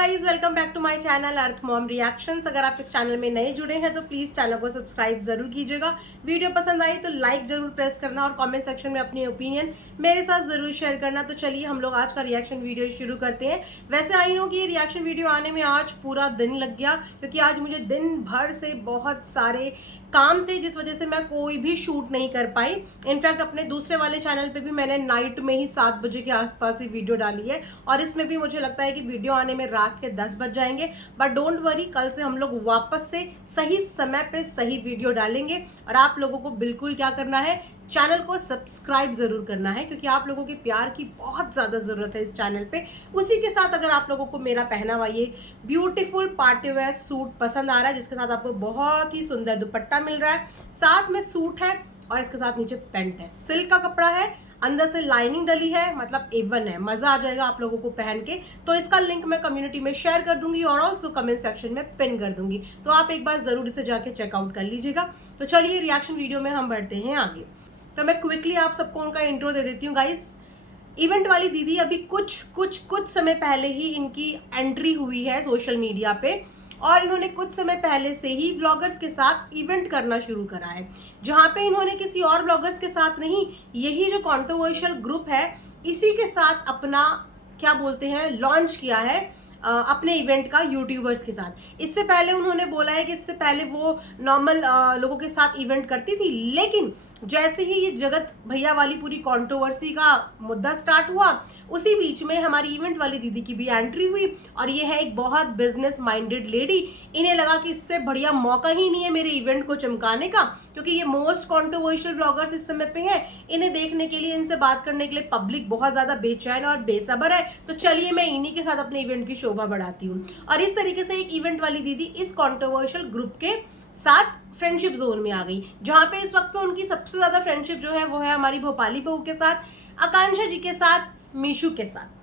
Guys, welcome back to my channel Earth Mom reactions. अगर आप इस चैनल में नए जुड़े हैं तो प्लीज चैनल को सब्सक्राइब जरूर कीजिएगा। वीडियो पसंद आई तो लाइक जरूर प्रेस करना और कमेंट सेक्शन में अपनी ओपिनियन मेरे साथ जरूर शेयर करना। तो चलिए हम लोग आज का रिएक्शन वीडियो शुरू करते हैं। वैसे आई नो कि ये रिएक्शन वीडियो आने में आज पूरा दिन लग गया, क्योंकि आज मुझे दिन भर से बहुत सारे काम थे, जिस वजह से मैं कोई भी शूट नहीं कर पाई। इनफैक्ट अपने दूसरे वाले चैनल पे भी मैंने नाइट में ही 7 बजे के आसपास ही वीडियो डाली है, और इसमें भी मुझे लगता है कि वीडियो आने में रात के 10 बज जाएंगे। बट डोंट वरी, कल से हम लोग वापस से सही समय पे सही वीडियो डालेंगे। और आप लोगों को बिल्कुल क्या करना है, चैनल को सब्सक्राइब जरूर करना है, क्योंकि आप लोगों के प्यार की बहुत ज़्यादा ज़रूरत है इस चैनल पे। उसी के साथ अगर आप लोगों को मेरा पहनावा ये ब्यूटीफुल पार्टी वेयर सूट पसंद आ रहा है, जिसके साथ आपको बहुत ही सुंदर दुपट्टा मिल रहा है, साथ में सूट है और इसके साथ नीचे पेंट है, सिल्क का कपड़ा है, अंदर से लाइनिंग डली है, मतलब एवन है, मजा आ जाएगा आप लोगों को पहन के। तो इसका लिंक मैं कम्युनिटी में शेयर कर दूंगी और ऑल्सो कमेंट सेक्शन में पिन कर दूंगी, तो आप एक बार जरूर इसे जाके चेकआउट कर लीजिएगा। तो चलिए रिएक्शन वीडियो में हम बढ़ते हैं आगे। तो मैं क्विकली आप सबको उनका इंट्रो दे देती हूँ गाइस। इवेंट वाली दीदी अभी कुछ समय पहले ही इनकी एंट्री हुई है सोशल मीडिया पे, और इन्होंने कुछ समय पहले से ही ब्लॉगर्स के साथ इवेंट करना शुरू करा है, जहां पे इन्होंने किसी और ब्लॉगर्स के साथ नहीं, यही जो कंट्रोवर्शियल ग्रुप है इसी के साथ अपना क्या बोलते हैं लॉन्च किया है अपने इवेंट का यूट्यूबर्स के साथ। इससे पहले उन्होंने बोला है कि इससे पहले वो नॉर्मल लोगों के साथ इवेंट करती थी, लेकिन जैसे ही ये जगत भैया वाली पूरी कंट्रोवर्सी का मुद्दा स्टार्ट हुआ, उसी बीच में हमारी इवेंट वाली दीदी की भी एंट्री हुई। और ये है एक बहुत बिजनेस माइंडेड लेडी। इन्हें लगा कि इससे बढ़िया मौका ही नहीं है मेरे इवेंट को चमकाने का, क्योंकि ये मोस्ट कंट्रोवर्शियल ब्लॉगर्स इस समय पे हैं। इन्हें देखने के लिए, इनसे बात करने के लिए पब्लिक बहुत ज्यादा बेचैन और बेसब्र है। तो चलिए मैं इन्हीं के साथ अपने इवेंट की शोभा बढ़ाती हूँ। और इस तरीके से एक इवेंट वाली दीदी इस कंट्रोवर्शियल ग्रुप के साथ फ्रेंडशिप जोन में आ गई, जहां पे इस वक्त पे उनकी सबसे ज्यादा फ्रेंडशिप जो है वो है हमारी भोपाली बहू के साथ, आकांक्षा जी के साथ, मीशू के साथ।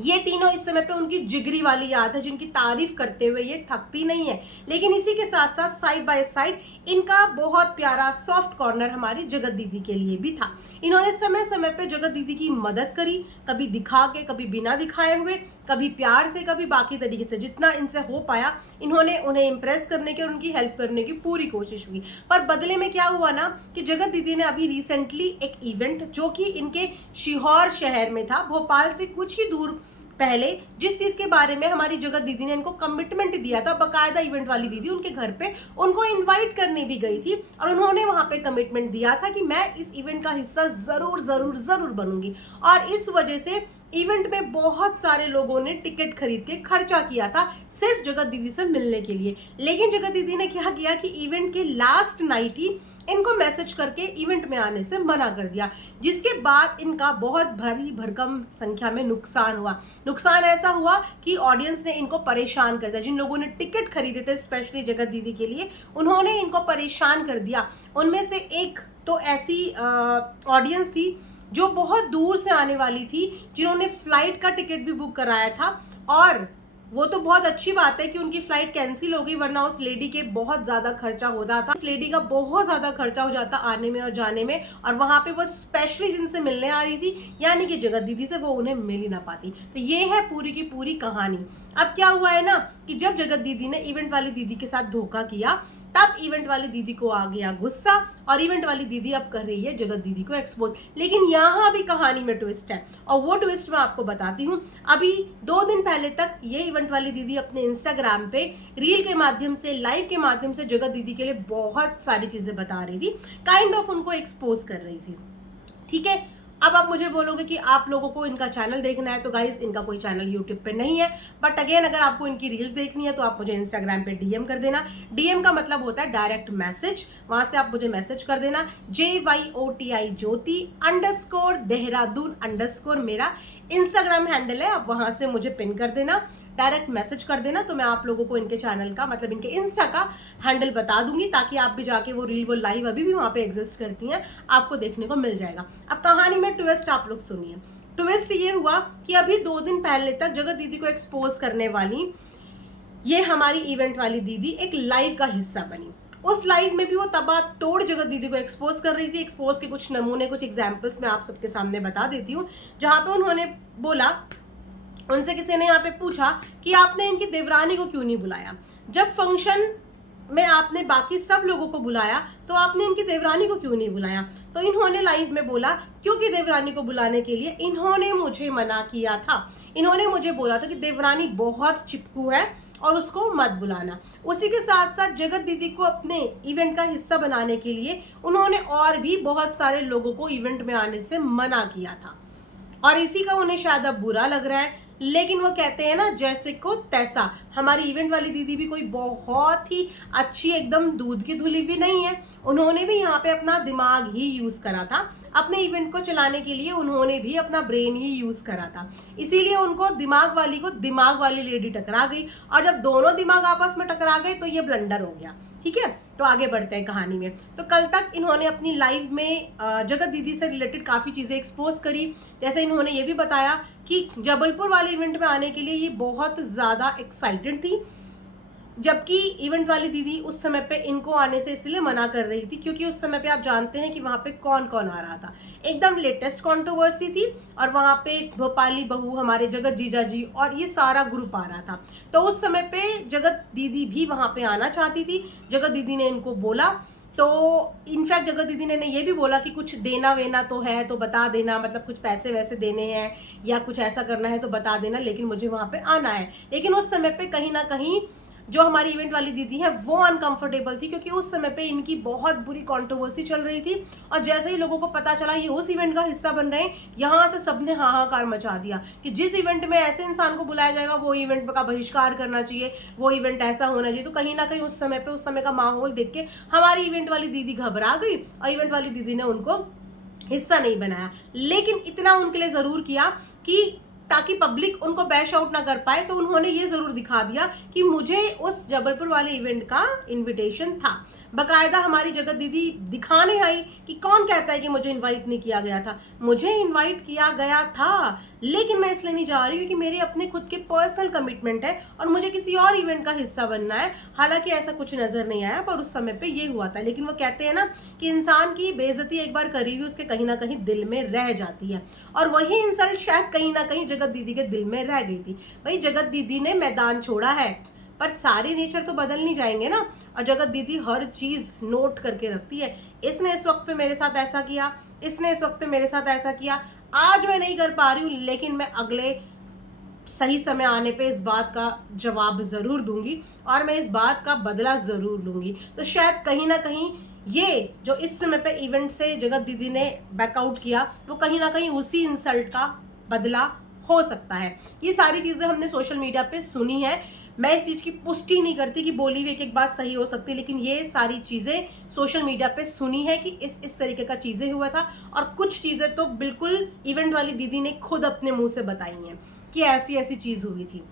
ये तीनों इस समय पे उनकी जिगरी वाली याद है, जिनकी तारीफ करते हुए ये थकती नहीं है। लेकिन इसी के साथ साथ साइड बाय साइड इनका बहुत प्यारा सॉफ्ट कॉर्नर हमारी जगत दीदी के लिए भी था। इन्होंने समय समय पे जगत दीदी की मदद करी, कभी दिखा के, कभी बिना दिखाए हुए, कभी प्यार से, कभी बाकी तरीके से, जितना इनसे हो पाया इन्होंने उन्हें इम्प्रेस करने की और उनकी हेल्प करने की पूरी कोशिश हुई। पर बदले में क्या हुआ ना कि जगत दीदी ने अभी रिसेंटली एक इवेंट, जो कि इनके शिहौर शहर में था, भोपाल से कुछ ही दूर पहले, जिस चीज के बारे में हमारी जगत दीदी ने इनको कमिटमेंट दिया था, बकायदा इवेंट वाली दीदी उनके घर पे उनको इनवाइट करने भी गई थी, और उन्होंने वहां पे कमिटमेंट दिया था कि मैं इस इवेंट का हिस्सा जरूर जरूर जरूर बनूंगी। और इस वजह से इवेंट में बहुत सारे लोगों ने टिकट खरीद के खर्चा किया था सिर्फ जगत दीदी से मिलने के लिए। लेकिन जगत दीदी ने क्या किया कि इवेंट के लास्ट नाइट ही इनको मैसेज करके इवेंट में आने से मना कर दिया, जिसके बाद इनका बहुत भारी भरकम संख्या में नुकसान हुआ। नुकसान ऐसा हुआ कि ऑडियंस ने इनको परेशान कर दिया। जिन लोगों ने टिकट खरीदे थे स्पेशली जगत दीदी के लिए, उन्होंने इनको परेशान कर दिया। उनमें से एक तो ऐसी ऑडियंस थी जो बहुत दूर से आने वाली थी, जिन्होंने फ्लाइट का टिकट भी बुक कराया था। और वो तो बहुत अच्छी बात है कि उनकी फ्लाइट कैंसिल हो गई, वरना उस लेडी के बहुत ज्यादा खर्चा होता था। उस लेडी का बहुत ज्यादा खर्चा हो जाता आने में और जाने में, और वहां पे वो स्पेशली जिनसे मिलने आ रही थी, यानी कि जगत दीदी से, वो उन्हें मिल ही ना पाती। तो ये है पूरी की पूरी कहानी। अब क्या हुआ है ना कि जब जगत दीदी ने इवेंट वाली दीदी के साथ धोखा किया, तब इवेंट वाली दीदी को आ गया गुस्सा, और इवेंट वाली दीदी अब कर रही है जगत दीदी को एक्सपोज। लेकिन यहाँ भी कहानी में ट्विस्ट है, और वो ट्विस्ट मैं आपको बताती हूँ। अभी 2 दिन पहले तक ये इवेंट वाली दीदी अपने इंस्टाग्राम पे रील के माध्यम से, लाइव के माध्यम से जगत दीदी के लिए बहुत सारी चीजें बता रही थी, काइंड ऑफ उनको एक्सपोज कर रही थी। ठीक है, अब आप मुझे बोलोगे कि आप लोगों को इनका चैनल देखना है, तो गाइस इनका कोई चैनल यूट्यूब पे नहीं है। बट अगेन, अगर आपको इनकी रील्स देखनी है तो आप मुझे इंस्टाग्राम पे डीएम कर देना। डीएम का मतलब होता है डायरेक्ट मैसेज, वहां से आप मुझे मैसेज कर देना। JYOTI ज्योति _देहरादून_ मेरा इंस्टाग्राम हैंडल है, आप वहां से मुझे पिन कर देना, डायरेक्ट मैसेज कर देना। तो मैं आप लोगों को इनके चैनल का, मतलब इनके इंस्टा का हैंडल बता दूंगी, ताकि आप भी जाके वो रील, वो लाइव अभी भी वहां पे एग्जिस्ट करती हैं, आपको देखने को मिल जाएगा। अब कहानी में ट्विस्ट आप लोग सुनिए। ट्विस्ट ये हुआ कि अभी 2 दिन पहले तक जगत दीदी को एक्सपोज करने वाली ये हमारी इवेंट वाली दीदी एक लाइव का हिस्सा बनी। उस लाइव में भी वो तबा तोड़ जगत दीदी को एक्सपोज कर रही थी। एक्सपोज के कुछ नमूने, कुछ एग्जाम्पल्स मैं आप सबके सामने बता देती हूँ, जहां पे उन्होंने बोला उनसे किसी ने यहाँ पे पूछा कि आपने इनकी देवरानी को क्यों नहीं बुलाया, जब फंक्शन में आपने बाकी सब लोगों को बुलाया तो आपने इनकी देवरानी को क्यों नहीं बुलाया। तो इन्होंने लाइव में बोला क्योंकि देवरानी को बुलाने के लिए इन्होंने मुझे मना किया था, इन्होंने मुझे बोला था कि देवरानी बहुत चिपकू है और उसको मत बुलाना। उसी के साथ साथ जगत दीदी को अपने इवेंट का हिस्सा बनाने के लिए उन्होंने और भी बहुत सारे लोगों को इवेंट में आने से मना किया था, और इसी का उन्हें शायद अब बुरा लग रहा है। लेकिन वो कहते हैं ना, जैसे को तैसा। हमारी इवेंट वाली दीदी भी कोई बहुत ही अच्छी एकदम दूध की धुली भी नहीं है, उन्होंने भी यहाँ पे अपना दिमाग ही यूज करा था, अपने इवेंट को चलाने के लिए उन्होंने भी अपना ब्रेन ही यूज करा था। इसीलिए उनको दिमाग वाली लेडी टकरा गई, और जब दोनों दिमाग आपस में टकरा गए तो ये ब्लंडर हो गया। ठीक है, तो आगे बढ़ते हैं कहानी में। तो कल तक इन्होंने अपनी लाइव में जगत दीदी से रिलेटेड काफ़ी चीज़ें एक्सपोज करी। जैसे इन्होंने ये भी बताया कि जबलपुर वाले इवेंट में आने के लिए ये बहुत ज़्यादा एक्साइटेड थी, जबकि इवेंट वाली दीदी उस समय पे इनको आने से इसलिए मना कर रही थी क्योंकि उस समय पे आप जानते हैं कि वहाँ पे कौन कौन आ रहा था। एकदम लेटेस्ट कंट्रोवर्सी थी, और वहाँ पे भोपाली बहू, हमारे जगत जीजा जी और ये सारा ग्रुप आ रहा था। तो उस समय पे जगत दीदी भी वहाँ पे आना चाहती थी। जगत दीदी ने इनको बोला, तो इनफैक्ट जगत दीदी ने ये भी बोला कि कुछ देना वेना तो है तो बता देना, मतलब कुछ पैसे वैसे देने हैं या कुछ ऐसा करना है तो बता देना, लेकिन मुझे वहाँ पे आना है। लेकिन उस समय पे कहीं ना कहीं जो हमारी इवेंट वाली दीदी है वो अनकंफर्टेबल थी, क्योंकि उस समय पे इनकी बहुत बुरी कंट्रोवर्सी चल रही थी, और जैसे ही लोगों को पता चला ये उस इवेंट का हिस्सा बन रहे हैं, यहाँ से सबने हाहाकार मचा दिया कि जिस इवेंट में ऐसे इंसान को बुलाया जाएगा वो इवेंट का बहिष्कार करना चाहिए, वो इवेंट ऐसा होना चाहिए। तो कहीं ना कहीं उस समय का माहौल देख के हमारी इवेंट वाली दीदी घबरा गई, और इवेंट वाली दीदी ने उनको हिस्सा नहीं बनाया। लेकिन इतना उनके लिए जरूर किया कि ताकि पब्लिक उनको बैश आउट ना कर पाए, तो उन्होंने ये जरूर दिखा दिया कि मुझे उस जबलपुर वाले इवेंट का इनविटेशन था। बकायदा हमारी जगत दीदी दिखाने आई कि कौन कहता है कि मुझे इनवाइट नहीं किया गया था, मुझे इनवाइट किया गया था, लेकिन मैं इसलिए नहीं जा रही क्योंकि मेरे अपने खुद के पर्सनल कमिटमेंट है और मुझे किसी और इवेंट का हिस्सा बनना है। हालांकि ऐसा कुछ नजर नहीं आया, पर उस समय पे ये हुआ था। लेकिन वो कहते हैं ना कि इंसान की बेइज्जती एक बार करी हुई उसके कहीं ना कहीं दिल में रह जाती है, और वही इंसल्ट शायद कहीं ना कहीं जगत दीदी के दिल में रह गई थी। भाई जगत दीदी ने मैदान छोड़ा है, पर सारे नेचर तो बदल नहीं जाएंगे ना, और जगत दीदी हर चीज नोट करके रखती है। इसने इस वक्त पे मेरे साथ ऐसा किया, इसने इस वक्त पे मेरे साथ ऐसा किया, आज मैं नहीं कर पा रही हूँ, लेकिन मैं अगले सही समय आने पे इस बात का जवाब जरूर दूंगी और मैं इस बात का बदला जरूर लूंगी। तो शायद कहीं ना कहीं ये जो इस समय पे इवेंट से जगत दीदी ने बैकआउट किया, वो कहीं ना कहीं उसी इंसल्ट का बदला हो सकता है। ये सारी चीजें हमने सोशल मीडिया पे सुनी है, मैं इस चीज की पुष्टि नहीं करती कि बोली हुई एक बात सही हो सकती है, लेकिन ये सारी चीजें सोशल मीडिया पे सुनी है कि इस तरीके का चीजें हुआ था, और कुछ चीजें तो बिल्कुल इवेंट वाली दीदी ने खुद अपने मुंह से बताई हैं कि ऐसी ऐसी चीज हुई थी।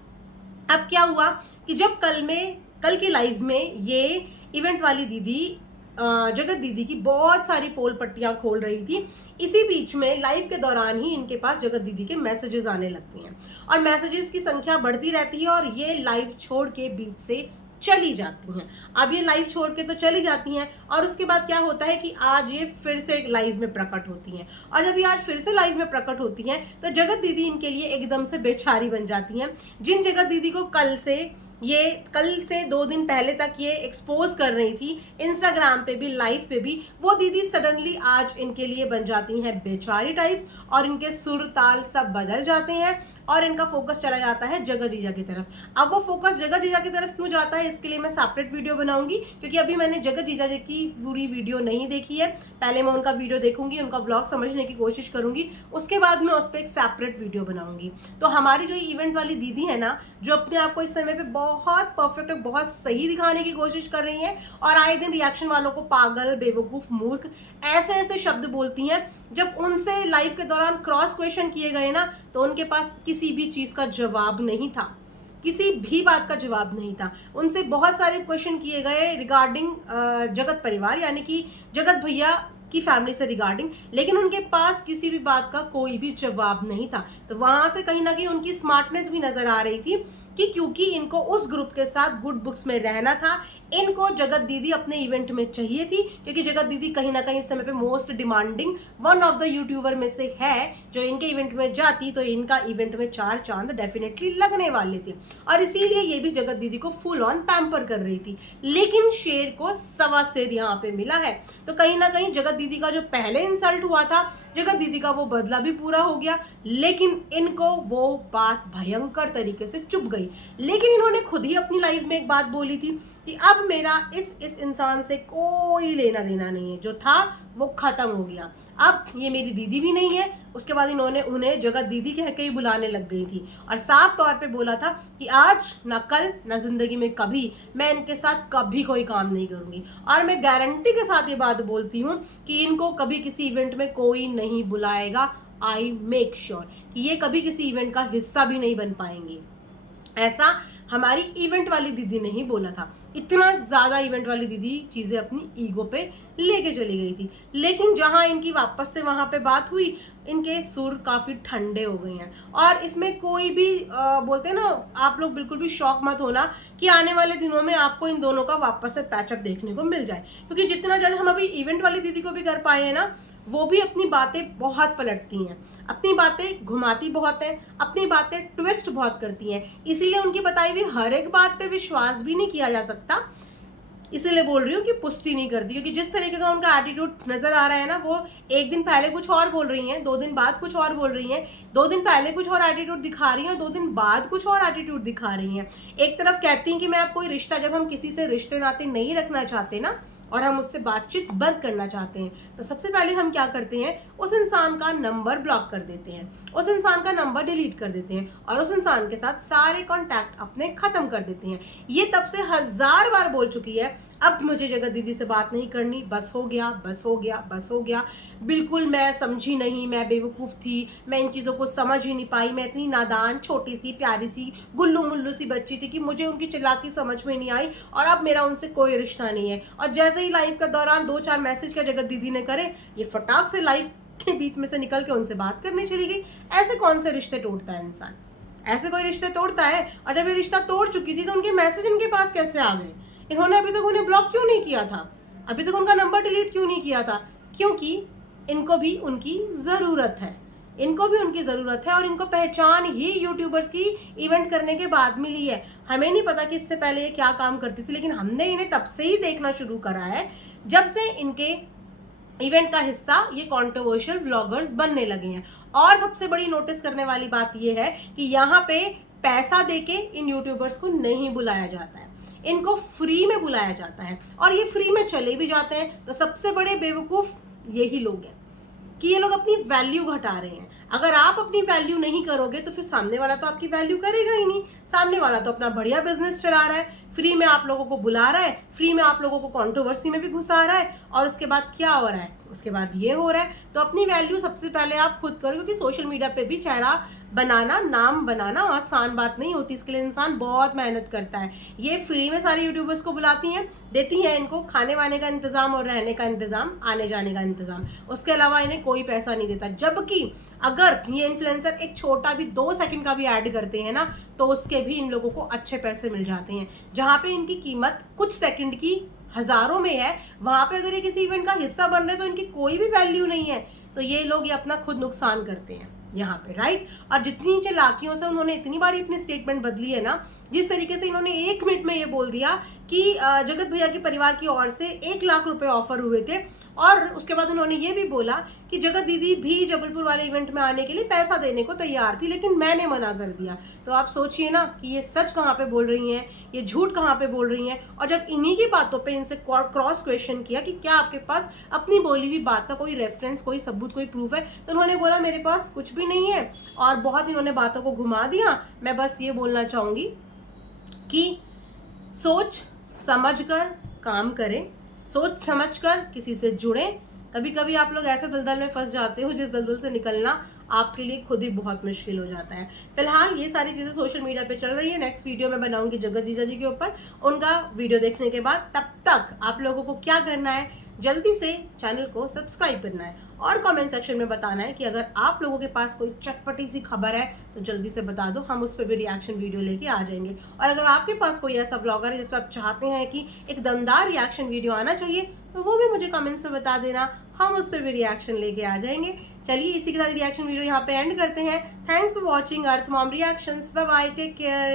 अब क्या हुआ कि जब कल की लाइव में ये इवेंट वाली दीदी जगत दीदी की बहुत सारी पोल पट्टियां खोल रही थी, इसी बीच में लाइव के दौरान ही इनके पास जगत दीदी के मैसेजेस आने लगते हैं, और मैसेजेस की संख्या बढ़ती रहती है, और ये लाइव छोड़ के बीच से चली जाती हैं। अब ये लाइव छोड़ के तो चली जाती हैं, और उसके बाद क्या होता है कि आज ये फिर से लाइव में प्रकट होती हैं, और जब ये आज फिर से लाइव में प्रकट होती हैं तो जगत दीदी इनके लिए एकदम से बेचारी बन जाती हैं। जिन जगत दीदी को कल से 2 दिन पहले तक ये एक्सपोज कर रही थी इंस्टाग्राम पे भी, लाइव पे भी, वो दीदी सडनली आज इनके लिए बन जाती हैं बेचारी टाइप्स, और इनके सुर ताल सब बदल जाते हैं, और इनका फोकस चला जाता है जगत जीजा की तरफ। अब वो फोकस जगत जीजा की तरफ क्यों जाता है, इसके लिए मैं सेपरेट वीडियो बनाऊंगी, क्योंकि अभी मैंने जगत जीजा जी की पूरी वीडियो नहीं देखी है। पहले मैं उनका वीडियो देखूंगी, उनका व्लॉग समझने की कोशिश करूंगी, उसके बाद मैं उस पर एक सेपरेट वीडियो बनाऊंगी। तो हमारी जो इवेंट वाली दीदी है ना, जो अपने आप को इस समय पे बहुत परफेक्ट और बहुत सही दिखाने की कोशिश कर रही है, और आए दिन रिएक्शन वालों को पागल, बेवकूफ, मूर्ख ऐसे ऐसे शब्द बोलती हैं, जब उनसे लाइव के दौरान क्रॉस क्वेश्चन किए गए ना, तो उनके पास किसी भी चीज का जवाब नहीं था, किसी भी बात का जवाब नहीं था। उनसे बहुत सारे क्वेश्चन किए गए रिगार्डिंग जगत परिवार, यानी कि जगत भैया की फैमिली से रिगार्डिंग, लेकिन उनके पास किसी भी बात का कोई भी जवाब नहीं था। तो वहां से कहीं ना कहीं उनकी स्मार्टनेस भी नजर आ रही थी कि क्योंकि इनको उस ग्रुप के साथ गुड बुक्स में रहना था, इनको जगत दीदी अपने इवेंट में चाहिए थी, क्योंकि जगत दीदी कहीं ना कहीं इस समय पे most demanding one of the YouTuber में से है। जो इनके इवेंट में जाती तो इनका इवेंट में 4 चांद डेफिनेटली लगने वाले थे, और इसीलिए ये भी जगत दीदी को फुल ऑन पैम्पर कर रही थी। लेकिन शेर को सवा शेर यहाँ पे मिला है, तो कहीं ना कहीं जगत दीदी का जो पहले इंसल्ट हुआ था, जगत दीदी का वो बदला भी पूरा हो गया। लेकिन इनको वो बात भयंकर तरीके से चुभ गई। लेकिन इन्होंने खुद ही अपनी लाइफ में एक बात बोली थी कि अब मेरा इस इंसान से कोई लेना देना नहीं है, जो था वो खत्म हो गया, अब ये मेरी दीदी भी नहीं है। उसके बाद इन्होंने उन्हें जगत दीदी कह के ही बुलाने लग गई थी, और साफ तौर पे बोला था कि आज ना कल ना जिंदगी में कभी मैं इनके साथ कभी कोई काम नहीं करूंगी। और मैं गारंटी के साथ ये बात बोलती हूँ कि इनको कभी किसी इवेंट में कोई नहीं बुलाएगा। आई मेक श्योर कि ये कभी किसी इवेंट का हिस्सा भी नहीं बन पाएंगे। ऐसा हमारी इवेंट वाली दीदी ने ही बोला था। इतना ज्यादा इवेंट वाली दीदी चीजें अपनी ईगो पे लेके चली गई थी। लेकिन जहां इनकी वापस से वहां पे बात हुई, इनके सुर काफी ठंडे हो गए हैं। और इसमें कोई भी बोलते हैं ना, आप लोग बिल्कुल भी शॉक मत होना कि आने वाले दिनों में आपको इन दोनों का वापस से पैचअप देखने को मिल जाए, क्योंकि जितना जल्द हम अभी इवेंट वाली दीदी को भी कर पाए हैं ना, वो भी अपनी बातें बहुत पलटती हैं, अपनी बातें घुमाती बहुत है, अपनी बातें ट्विस्ट बहुत करती हैं। इसीलिए उनकी बताई हुई हर एक बात पे विश्वास भी नहीं किया जा सकता। इसीलिए बोल रही हूँ कि पुष्टि नहीं करती, क्योंकि जिस तरीके का उनका एटीट्यूड नजर आ रहा है ना, वो एक दिन पहले कुछ और बोल रही हैं, 2 दिन बाद कुछ और बोल रही हैं, 2 दिन पहले कुछ और एटीट्यूड दिखा रही हैं, 2 दिन बाद कुछ और एटीट्यूड दिखा रही हैं। एक तरफ कहती हैं कि मैं आप कोई रिश्ता, जब हम किसी से रिश्ते नाते नहीं रखना चाहते ना, और हम उससे बातचीत बंद करना चाहते हैं, तो सबसे पहले हम क्या करते हैं, उस इंसान का नंबर ब्लॉक कर देते हैं, उस इंसान का नंबर डिलीट कर देते हैं, और उस इंसान के साथ सारे कॉन्टैक्ट अपने खत्म कर देते हैं। ये तब से 1000 बार बोल चुकी है, अब मुझे जगत दीदी से बात नहीं करनी, बस हो गया, बस हो गया, बस हो गया। बिल्कुल मैं समझी नहीं, मैं बेवकूफ़ थी, मैं इन चीज़ों को समझ ही नहीं पाई, मैं इतनी नादान, छोटी सी, प्यारी सी, गुल्लू मुल्लू सी बच्ची थी कि मुझे उनकी चालाकी समझ में नहीं आई, और अब मेरा उनसे कोई रिश्ता नहीं है। और जैसे ही लाइव के दौरान 2-4 मैसेज क्या जगत दीदी ने करे, ये फटाक से लाइव के बीच में से निकल के उनसे बात करने चली गई। ऐसे कौन से रिश्ते तोड़ता है इंसान? ऐसे कोई रिश्ते तोड़ता है? और जब ये रिश्ता तोड़ चुकी थी तो उनके मैसेज इनके पास कैसे आ गए? इन्होंने अभी तक उन्हें ब्लॉक क्यों नहीं किया था? अभी तक उनका नंबर डिलीट क्यों नहीं किया था? क्योंकि इनको भी उनकी ज़रूरत है, इनको भी उनकी ज़रूरत है, और इनको पहचान ही यूट्यूबर्स की इवेंट करने के बाद मिली है। हमें नहीं पता कि इससे पहले ये क्या काम करती थी, लेकिन हमने इन्हें तब से ही देखना शुरू करा है जब से इनके इवेंट का हिस्सा ये कंट्रोवर्शियल व्लॉगर्स बनने लगे हैं। और सबसे बड़ी नोटिस करने वाली बात ये है कि यहाँ पे पैसा देके इन यूट्यूबर्स को नहीं बुलाया जाता है, इनको फ्री में बुलाया जाता है, और ये फ्री में चले भी जाते हैं। तो सबसे बड़े बेवकूफ़ यही लोग हैं कि ये लोग अपनी वैल्यू घटा रहे हैं। अगर आप अपनी वैल्यू नहीं करोगे तो फिर सामने वाला तो आपकी वैल्यू करेगा ही नहीं। सामने वाला तो अपना बढ़िया बिजनेस चला रहा है, फ्री में आप लोगों को बुला रहा है, फ्री में आप लोगों को कंट्रोवर्सी में भी घुसा रहा है, और उसके बाद क्या हो रहा है, उसके बाद ये हो रहा है। तो अपनी वैल्यू सबसे पहले आप खुद करो, क्योंकि सोशल मीडिया पे भी चेहरा बनाना, नाम बनाना आसान बात नहीं होती, इसके लिए इंसान बहुत मेहनत करता है। ये फ्री में सारे यूट्यूबर्स को बुलाती हैं, देती हैं इनको खाने वाने का इंतजाम और रहने का इंतजाम, आने जाने का इंतजाम, उसके अलावा इन्हें कोई पैसा नहीं देता। जबकि अगर ये इन्फ्लुएंसर एक छोटा भी 2 सेकंड का भी ऐड करते हैं ना, तो उसके भी इन लोगों को अच्छे पैसे मिल जाते हैं। जहाँ पे इनकी कीमत कुछ सेकंड की हजारों में है, वहां पे अगर ये किसी इवेंट का हिस्सा बन रहे तो इनकी कोई भी वैल्यू नहीं है। तो ये लोग ये अपना खुद नुकसान करते हैं यहाँ पे, राइट। और जितनी चालाकियों से उन्होंने इतनी बार अपनी स्टेटमेंट बदली है ना, जिस तरीके से इन्होंने 1 मिनट में ये बोल दिया कि जगत भैया के परिवार की ओर से 1 लाख रुपए ऑफर हुए थे, और उसके बाद उन्होंने ये भी बोला कि जगत दीदी भी जबलपुर वाले इवेंट में आने के लिए पैसा देने को तैयार थी, लेकिन मैंने मना कर दिया। तो आप सोचिए ना कि ये सच कहाँ पे बोल रही हैं, ये झूठ कहाँ पे बोल रही हैं। और जब इन्हीं की बातों पे इनसे क्रॉस क्वेश्चन किया कि क्या आपके पास अपनी बोली हुई बात का कोई रेफरेंस, कोई सबूत, कोई प्रूफ है, तो उन्होंने बोला मेरे पास कुछ भी नहीं है, और बहुत इन्होंने बातों को घुमा दिया। मैं बस ये बोलना चाहूँगी कि सोच समझ कर काम करें, सोच समझकर किसी से जुड़ें। कभी कभी आप लोग ऐसे दलदल में फंस जाते हो जिस दलदल से निकलना आपके लिए खुद ही बहुत मुश्किल हो जाता है। फिलहाल ये सारी चीज़ें सोशल मीडिया पे चल रही है। नेक्स्ट वीडियो में बनाऊंगी जगत जीजा जी के ऊपर, उनका वीडियो देखने के बाद। तब तक आप लोगों को क्या करना है, जल्दी से चैनल को सब्सक्राइब करना है और कमेंट सेक्शन में बताना है कि अगर आप लोगों के पास कोई चटपटी सी खबर है तो जल्दी से बता दो, हम उस पर भी रिएक्शन वीडियो लेके आ जाएंगे। और अगर आपके पास कोई ऐसा ब्लॉगर है जिस पर आप चाहते हैं कि एक दमदार रिएक्शन वीडियो आना चाहिए तो वो भी मुझे कमेंट्स में बता देना, हम उस पर भी रिएक्शन लेके आ जाएंगे। चलिए इसी के साथ रिएक्शन वीडियो यहाँ पे एंड करते हैं। Thanks for watching Earth Mom reactions. Bye bye, take care.